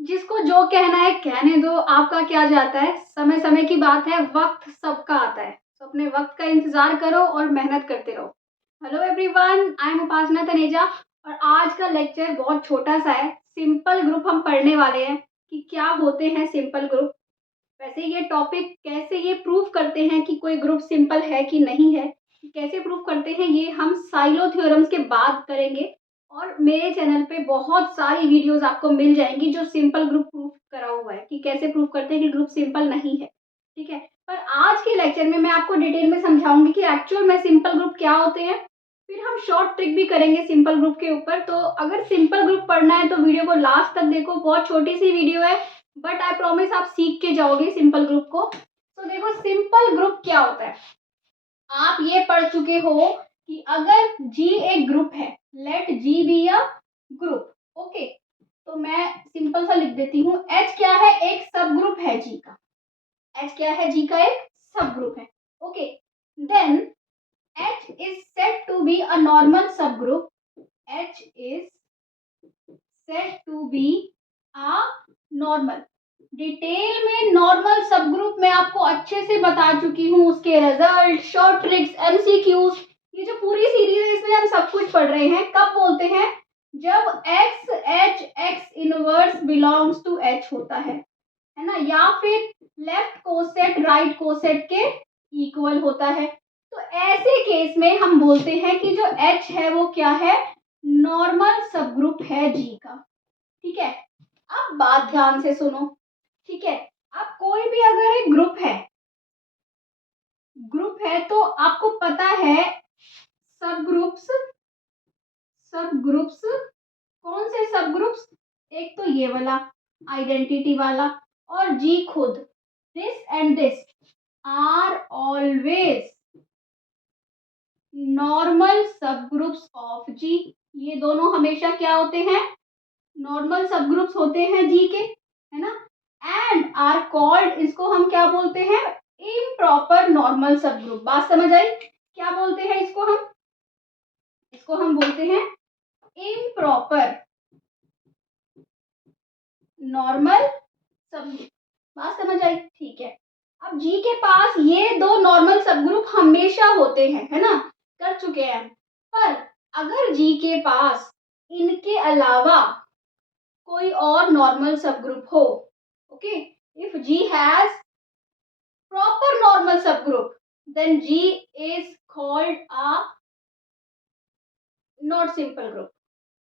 जिसको जो कहना है कहने दो, आपका क्या जाता है, समय समय की बात है, वक्त सबका आता है, तो अपने वक्त का इंतजार करो और मेहनत करते रहो। हेलो एवरीवन, आई एम उपासना तनेजा और आज का लेक्चर बहुत छोटा सा है। सिंपल ग्रुप हम पढ़ने वाले हैं कि क्या होते हैं सिंपल ग्रुप। वैसे ये टॉपिक कैसे ये प्रूव करते हैं कि कोई ग्रुप सिंपल है कि नहीं है, कैसे प्रूव करते हैं, ये हम साइलो थ्योरम्स के बाद करेंगे। और मेरे चैनल पे बहुत सारी वीडियोस आपको मिल जाएंगी जो सिंपल ग्रुप प्रूफ करा हुआ है कि कैसे प्रूव करते हैं कि ग्रुप सिंपल नहीं है। ठीक है, पर आज के लेक्चर में मैं आपको डिटेल में समझाऊंगी कि एक्चुअल में सिंपल ग्रुप क्या होते हैं। फिर हम शॉर्ट ट्रिक भी करेंगे सिंपल ग्रुप के ऊपर। तो अगर सिंपल ग्रुप पढ़ना है तो वीडियो को लास्ट तक देखो, बहुत छोटी सी वीडियो है बट आई प्रॉमिस आप सीख के जाओगे सिंपल ग्रुप को। तो देखो सिंपल ग्रुप क्या होता है, आप ये पढ़ चुके हो कि अगर G एक ग्रुप है, let G be a group. Okay, तो मैं सिंपल सा लिख देती हूँ, H क्या है, एक सब ग्रुप है G का। H क्या है, G का एक सब ग्रुप है। Okay, then H is said to be a normal subgroup. H is said to be a normal. Detail में नॉर्मल सब ग्रुप में आपको अच्छे से बता चुकी हूँ, उसके रिजल्ट, शॉर्ट ट्रिक्स, एमसीक्यूज, ये जो पूरी सीरीज है इसमें हम सब कुछ पढ़ रहे हैं। कब बोलते हैं, जब x h x inverse belongs to h होता है ना, या फिर लेफ्ट कोसेट राइट कोसेट के इक्वल होता है। तो ऐसे केस में हम बोलते हैं कि जो h है वो क्या है, नॉर्मल सब ग्रुप है G का। ठीक है, अब बात ध्यान से सुनो। ठीक है, अब कोई भी अगर एक ग्रुप है तो आपको पता है सब ग्रुप्स कौन से सब ग्रुप्स, एक तो ये वाला आइडेंटिटी वाला, और जी खुद, this and this are always normal subgroups of G. ये दोनों हमेशा क्या होते हैं, नॉर्मल सब ग्रुप्स होते हैं जी के, है ना। एंड आर कॉल्ड, इसको हम क्या बोलते हैं, इम्प्रॉपर नॉर्मल सब ग्रुप। बात समझ आई, क्या बोलते हैं इसको हम, इसको हम बोलते हैं इम्प्रॉपर नॉर्मल सब ग्रुप। बात समझ आई, ठीक है। अब जी के पास ये दो नॉर्मल सब ग्रुप हमेशा होते हैं, है ना, कर चुके हैं। पर अगर जी के पास इनके अलावा कोई और नॉर्मल सब ग्रुप हो, okay, if G has proper normal subgroup then G is called a not simple group।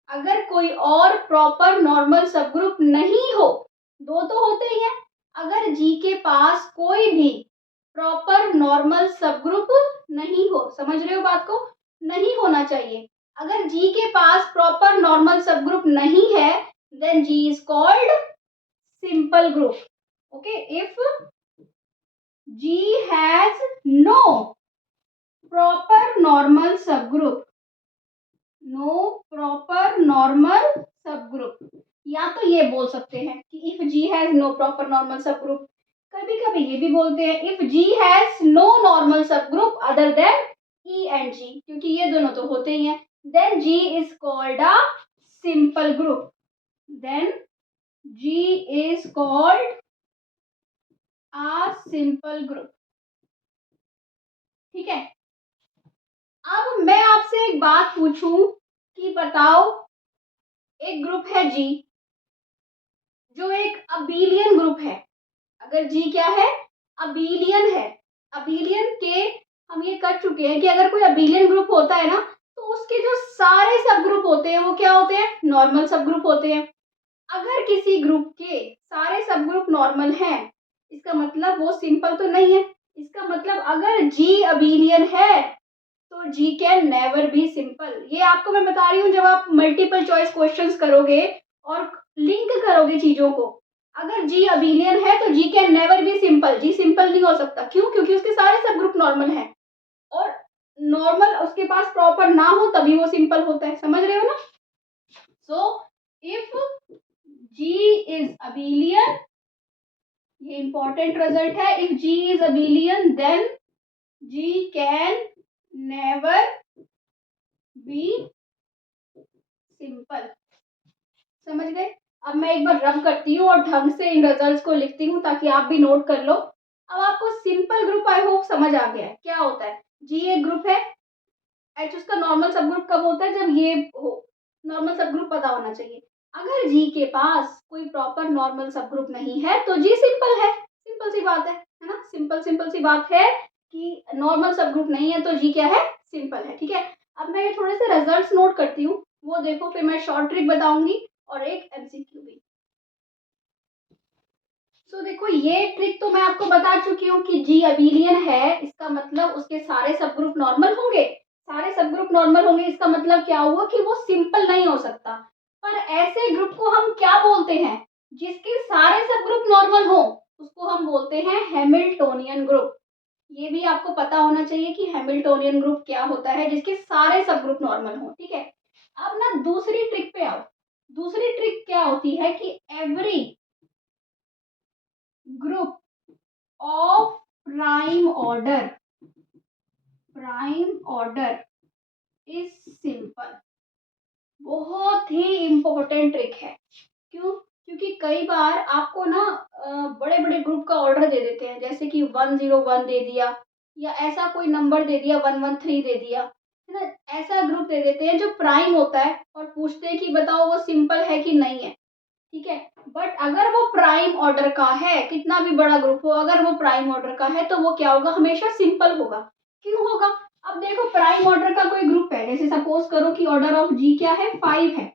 अगर कोई और प्रॉपर नॉर्मल सब ग्रुप नहीं हो, दो तो होते ही हैं, अगर G के पास कोई भी प्रॉपर नॉर्मल सब ग्रुप नहीं हो, समझ रहे हो बात को, नहीं होना चाहिए। अगर G के पास प्रॉपर नॉर्मल सब ग्रुप नहीं है then G is called simple group। okay, if G has no proper normal subgroup, no proper normal subgroup, या तो ये बोल सकते हैं कि if G has no proper normal subgroup, कभी कभी ये भी बोलते हैं if G has no normal subgroup other than E and G, क्योंकि ये दोनों तो होते ही हैं, then G is called a simple group, then G is called a simple group। ठीक है, अब मैं आपसे एक बात पूछूं कि बताओ, एक ग्रुप है जी जो एक अबीलियन ग्रुप है। अगर जी क्या है, अबीलियन है, अबीलियन के हम ये कर चुके हैं कि अगर कोई अबीलियन ग्रुप होता है ना तो उसके जो सारे सब ग्रुप होते हैं वो क्या होते हैं, नॉर्मल सब ग्रुप होते हैं। अगर किसी ग्रुप के सारे सब ग्रुप नॉर्मल हैं, इसका मतलब वो सिंपल तो नहीं है। इसका मतलब अगर जी अबीलियन है तो G can never be simple. ये आपको मैं बता रही हूँ, जब आप मल्टीपल चॉइस क्वेश्चंस करोगे और लिंक करोगे चीजों को, अगर जी अबीलियन है तो G can never be simple, G simple नहीं हो सकता। क्यों, क्योंकि उसके सारे सब ग्रुप नॉर्मल हैं और नॉर्मल उसके पास प्रॉपर ना हो तभी वो सिंपल होता है, समझ रहे हो ना। So if G is abelian, ये इंपॉर्टेंट रिजल्ट है, if G is abelian then G can never be simple. समझ गए। अब मैं एक बार रब करती हूँ और ढंग से इन रिजल्ट्स को लिखती हूँ ताकि आप भी नोट कर लो। अब आपको सिंपल ग्रुप आई होप समझ आ गया है क्या होता है। जी एक ग्रुप है, एच उसका नॉर्मल सब ग्रुप कब होता है, जब ये हो। नॉर्मल सब ग्रुप पता होना चाहिए। अगर जी के पास कोई प्रॉपर नॉर्मल सब ग्रुप नहीं है तो जी सिंपल है। सिंपल सी बात है ना। सिंपल सी बात है कि नॉर्मल सब ग्रुप नहीं है तो जी क्या है, सिंपल है। ठीक है, अब मैं ये थोड़े से रिजल्ट्स नोट करती हूँ, वो देखो, फिर मैं शॉर्ट ट्रिक बताऊंगी और एक एमसीक्यू भी। तो देखो ये ट्रिक तो मैं आपको बता चुकी हूँ कि जी अबेलियन है, इसका मतलब उसके सारे सब ग्रुप नॉर्मल होंगे। सारे सब ग्रुप नॉर्मल होंगे इसका मतलब क्या हुआ कि वो सिंपल नहीं हो सकता। पर ऐसे ग्रुप को हम क्या बोलते हैं, जिसके सारे सब ग्रुप नॉर्मल हो, उसको हम बोलते हैं हैमिल्टोनियन ग्रुप। ये भी आपको पता होना चाहिए कि हैमिल्टोनियन ग्रुप क्या होता है, जिसके सारे सब ग्रुप नॉर्मल हो। ठीक है, अब ना दूसरी ट्रिक पे आओ। दूसरी ट्रिक क्या होती है कि every group of prime order is simple. बहुत ही इंपॉर्टेंट ट्रिक है। क्यों? क्योंकि कई बार आपको ना बड़े बड़े ग्रुप का ऑर्डर दे देते हैं, जैसे कि 101 दे दिया या ऐसा कोई नंबर दे दिया, 113 दे दिया, है ना। ऐसा ग्रुप दे देते हैं जो प्राइम होता है और पूछते हैं कि बताओ वो सिंपल है कि नहीं है। ठीक है, बट अगर वो प्राइम ऑर्डर का है, कितना भी बड़ा ग्रुप हो, अगर वो प्राइम ऑर्डर का है तो वो क्या होगा, हमेशा सिंपल होगा। क्यों होगा? अब देखो प्राइम ऑर्डर का कोई ग्रुप है, जैसे सपोज करो कि ऑर्डर ऑफ जी क्या है, 5 है।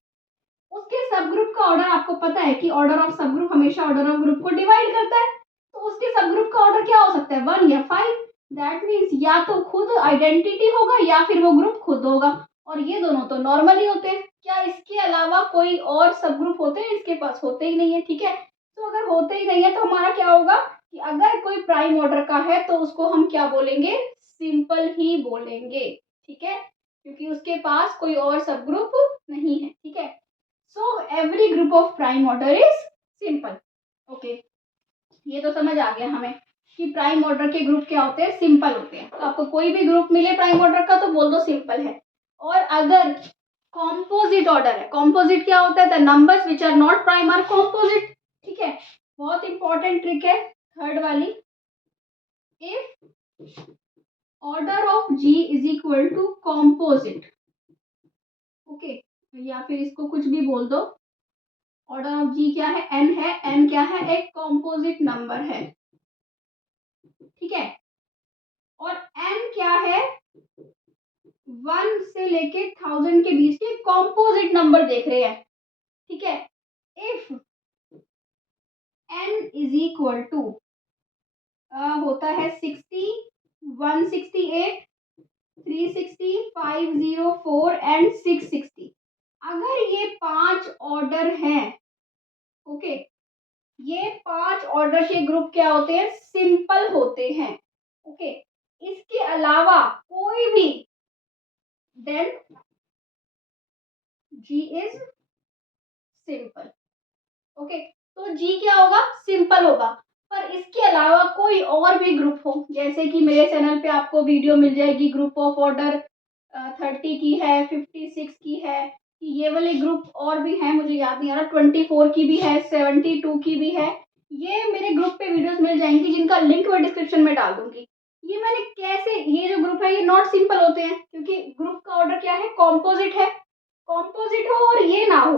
उसके सब ग्रुप का ऑर्डर आपको पता है कि ऑर्डर ऑफ सब ग्रुप हमेशा ऑर्डर ऑफ ग्रुप को डिवाइड करता है। तो उसके सब ग्रुप का ऑर्डर क्या हो सकता है, 1 या 5। दैट मीन्स या तो खुद आइडेंटिटी होगा या फिर वो ग्रुप खुद होगा, और ये दोनों तो नॉर्मल ही होते हैं। क्या इसके अलावा कोई और सब ग्रुप होते हैं? इसके पास होते ही नहीं है। ठीक है, तो अगर होते ही नहीं है तो हमारा क्या होगा कि अगर कोई प्राइम ऑर्डर का है तो उसको हम क्या बोलेंगे, सिंपल ही बोलेंगे। ठीक है, क्योंकि उसके पास कोई और सब ग्रुप नहीं है। ठीक है, so every group of prime order is simple. Okay, ये तो समझ आ गया हमें कि प्राइम ऑर्डर के ग्रुप क्या होते हैं, सिंपल होते हैं। तो आपको कोई भी ग्रुप मिले प्राइम ऑर्डर का तो बोल दो सिंपल है। और अगर कॉम्पोजिट ऑर्डर है, कॉम्पोजिट क्या होता है, the numbers which are not prime are composite. ठीक है, बहुत इंपॉर्टेंट ट्रिक है थर्ड वाली। If order of G is equal to composite, okay, या फिर इसको कुछ भी बोल दो। ऑर्डर ऑफ जी क्या है, एन है, एन क्या है, एक कॉम्पोजिट नंबर है। ठीक है, और एन क्या है, 1 से लेके 1000 के बीच के कॉम्पोजिट नंबर देख रहे हैं। ठीक है, if n is equal to होता है 60, 168, 360, 504 एंड 660। अगर ये 5 ऑर्डर हैं, ओके, ये 5 ऑर्डर के ग्रुप क्या होते हैं, सिंपल होते हैं। ओके, इसके अलावा कोई भी, then G is simple. Okay, तो जी क्या होगा, सिंपल होगा। पर इसके अलावा कोई और भी ग्रुप हो, जैसे कि मेरे चैनल पे आपको वीडियो मिल जाएगी ग्रुप ऑफ ऑर्डर 30 की है, 56 की है, कि ये वाले ग्रुप और भी हैं, मुझे याद नहीं आ रहा, 24 की भी है, 72 की भी है। ये मेरे ग्रुप पे वीडियोस मिल जाएंगी जिनका लिंक मैं डिस्क्रिप्शन में डाल दूंगी। ये मैंने कैसे, ये जो ग्रुप है ये नॉट सिंपल होते हैं क्योंकि ग्रुप का ऑर्डर क्या है, कॉम्पोजिट है। कॉम्पोजिट हो और ये ना हो।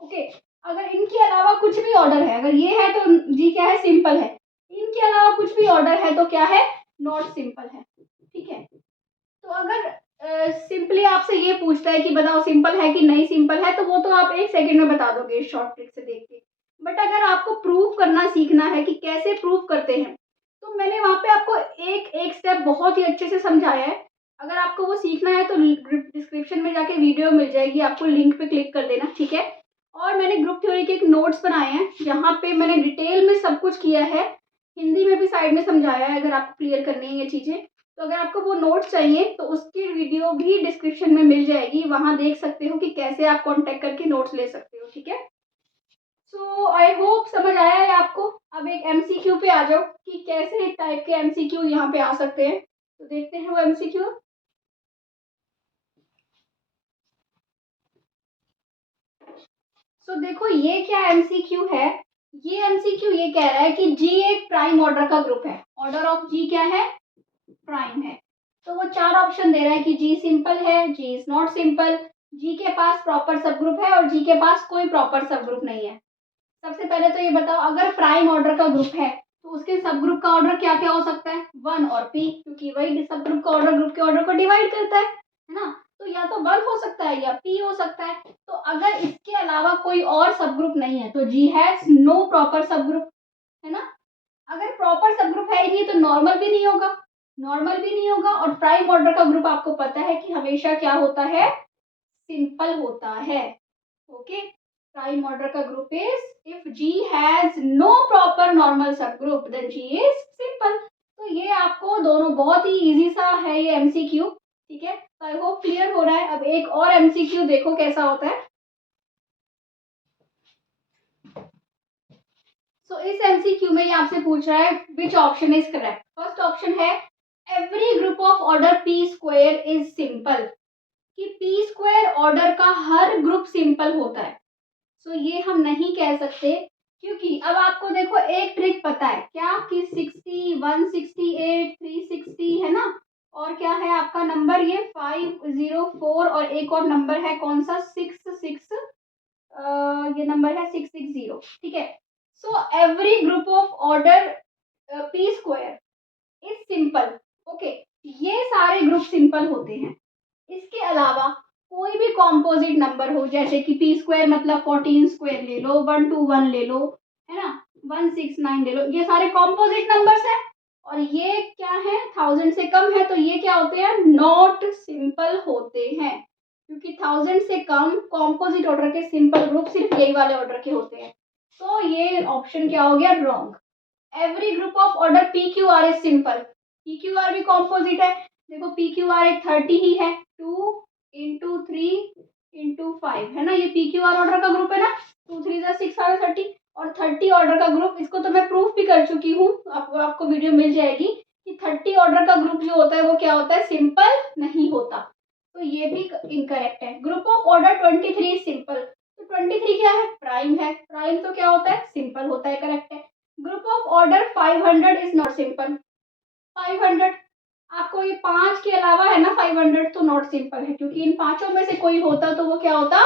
ओके, अगर इनके अलावा कुछ भी ऑर्डर है, अगर ये है तो जी क्या है, सिंपल है। इनके अलावा कुछ भी ऑर्डर है तो क्या है, नॉट सिंपल है। ठीक है, तो अगर सिंपली आपसे ये पूछता है कि बताओ सिंपल है कि नहीं सिंपल है, तो वो तो आप 1 सेकंड में बता दोगे शॉर्ट ट्रिक से देख के। बट अगर आपको प्रूव करना सीखना है कि कैसे प्रूव करते हैं, तो मैंने वहां पे आपको एक एक स्टेप बहुत ही अच्छे से समझाया है। अगर आपको वो सीखना है तो डिस्क्रिप्शन में जाके वीडियो मिल जाएगी, आपको लिंक पे क्लिक कर देना। ठीक है, और मैंने ग्रुप थ्योरी के एक नोट्स बनाए हैं जहाँ पे मैंने डिटेल में सब कुछ किया है, हिंदी में भी साइड में समझाया है अगर आपको क्लियर करनी है ये चीज़ें। तो अगर आपको वो नोट्स चाहिए तो उसकी वीडियो भी डिस्क्रिप्शन में मिल जाएगी, वहाँ देख सकते हो कि कैसे आप कांटेक्ट करके नोट्स ले सकते हो। ठीक है, सो आई होप समझ आया है आपको। अब एक एमसीक्यू पे आ जाओ कि कैसे टाइप के एमसीक्यू यहाँ पे आ सकते हैं, तो देखते हैं वो एमसीक्यू। सो देखो ये क्या एमसीक्यू है, ये एमसीक्यू ये कह रहा है कि जी एक प्राइम ऑर्डर का ग्रुप है। ऑर्डर ऑफ जी क्या है, प्राइम है। तो वो 4 ऑप्शन दे रहा है कि जी सिंपल है, जी इज नॉट सिंपल, जी के पास प्रॉपर सब ग्रुप है और जी के पास कोई प्रॉपर सब ग्रुप नहीं है। सबसे पहले तो ये बताओ, अगर प्राइम ऑर्डर का ग्रुप है तो उसके सब ग्रुप का ऑर्डर क्या क्या हो सकता है, 1 और p, क्योंकि वही सब ग्रुप का ऑर्डर ग्रुप के ऑर्डर को डिवाइड करता है ना। तो या तो 1 हो सकता है या p हो सकता है। तो अगर इसके अलावा कोई और सब ग्रुप नहीं है तो g हैज नो प्रॉपर सब ग्रुप, है ना। अगर प्रॉपर सब ग्रुप है ही नहीं तो नॉर्मल भी नहीं होगा, नॉर्मल भी नहीं होगा। और प्राइम ऑर्डर का ग्रुप आपको पता है कि हमेशा क्या होता है, सिंपल होता है। ओके, prime order का group is if G has no proper normal subgroup then G is simple। तो ये आपको दोनों बहुत ही इजी सा है ये MCQ, ठीक है। तो आई होप क्लियर हो रहा है। अब एक और MCQ देखो कैसा होता है। इस MCQ में ये आपसे पूछ रहा है which option is correct. First option है every group of order p square is simple, कि p स्क्वायर ऑर्डर का हर ग्रुप सिंपल होता है। ये हम नहीं कह सकते, क्योंकि अब आपको देखो एक ट्रिक पता है क्या, कि 60, 168, 360 है ना, और क्या है आपका नंबर ये 504 और एक और नंबर है कौन सा 66, ये नंबर है 660, ठीक है। Every group of order p square is simple. Okay, ये सारे ग्रुप सिंपल होते हैं। इसके अलावा कोई भी कॉम्पोजिट नंबर हो, जैसे कि p स्क्वायर मतलब 14 स्क्वायर ले लो, 121 ले लो, है ना, 169 ले लो, ये सारे कॉम्पोजिट नंबर्स हैं। और ये क्या है, 1000 से कम है तो ये क्या होते हैं, नॉट सिंपल होते हैं, क्योंकि 1000 से कम कॉम्पोजिट ऑर्डर के सिंपल ग्रुप सिर्फ यही वाले ऑर्डर के होते हैं। तो ये ऑप्शन क्या हो गया, wrong. Every group of order P Q R is simple, P Q R भी कॉम्पोजिट है। देखो पी क्यू आर एक 30 ही है, 2 इंटू 3 इंटू 5 है ना, ये पी क्यू आर ऑर्डर का ग्रुप है ना, 2 3 6 आ 30 और 30 ऑर्डर का ग्रुप, इसको तो मैं प्रूफ भी कर चुकी हूँ, आपको वीडियो मिल जाएगी कि 30 ऑर्डर का ग्रुप जो होता है वो क्या होता है, सिंपल नहीं होता। तो ये भी इनकरेक्ट है। ग्रुप ऑफ ऑर्डर 23 सिंपल, तो 23 क्या है, प्राइम है, प्राइम तो क्या होता है, सिंपल होता है, करेक्ट है। Group of order 500 is not simple, 500 आपको ये 5 के अलावा है ना 500 तो नॉट सिंपल है, क्योंकि इन पांचों में से कोई होता तो वो क्या होता,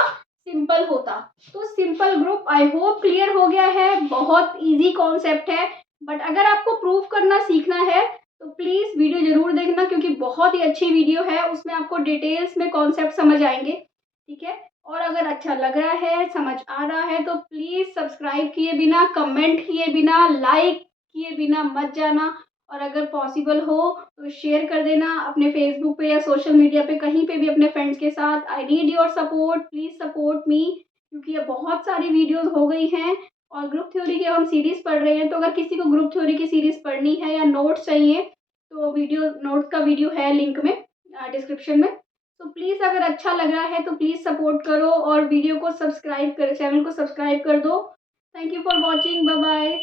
सिंपल होता। तो simple group I hope clear हो गया है, बहुत इजी कॉन्सेप्ट है। बट अगर आपको प्रूफ करना सीखना है तो प्लीज वीडियो जरूर देखना, क्योंकि बहुत ही अच्छी वीडियो है, उसमें आपको डिटेल्स में कॉन्सेप्ट समझ आएंगे, ठीक है। और अगर अच्छा लग रहा है, समझ आ रहा है तो प्लीज सब्सक्राइब किए बिना, कमेंट किए बिना, लाइक किए बिना मत जाना। और अगर पॉसिबल हो तो शेयर कर देना अपने फेसबुक पे या सोशल मीडिया पे, कहीं पे भी अपने फ्रेंड्स के साथ। I need your support, please support me, क्योंकि ये बहुत सारी वीडियोस हो गई हैं और ग्रुप थ्योरी की हम सीरीज़ पढ़ रहे हैं। तो अगर किसी को ग्रुप थ्योरी की सीरीज़ पढ़नी है या नोट्स चाहिए तो नोट्स का वीडियो है लिंक में, डिस्क्रिप्शन में। तो प्लीज़ अगर अच्छा लग रहा है तो प्लीज़ सपोर्ट करो और वीडियो को सब्सक्राइब करो, चैनल को सब्सक्राइब कर दो। Thank you for watching, bye bye.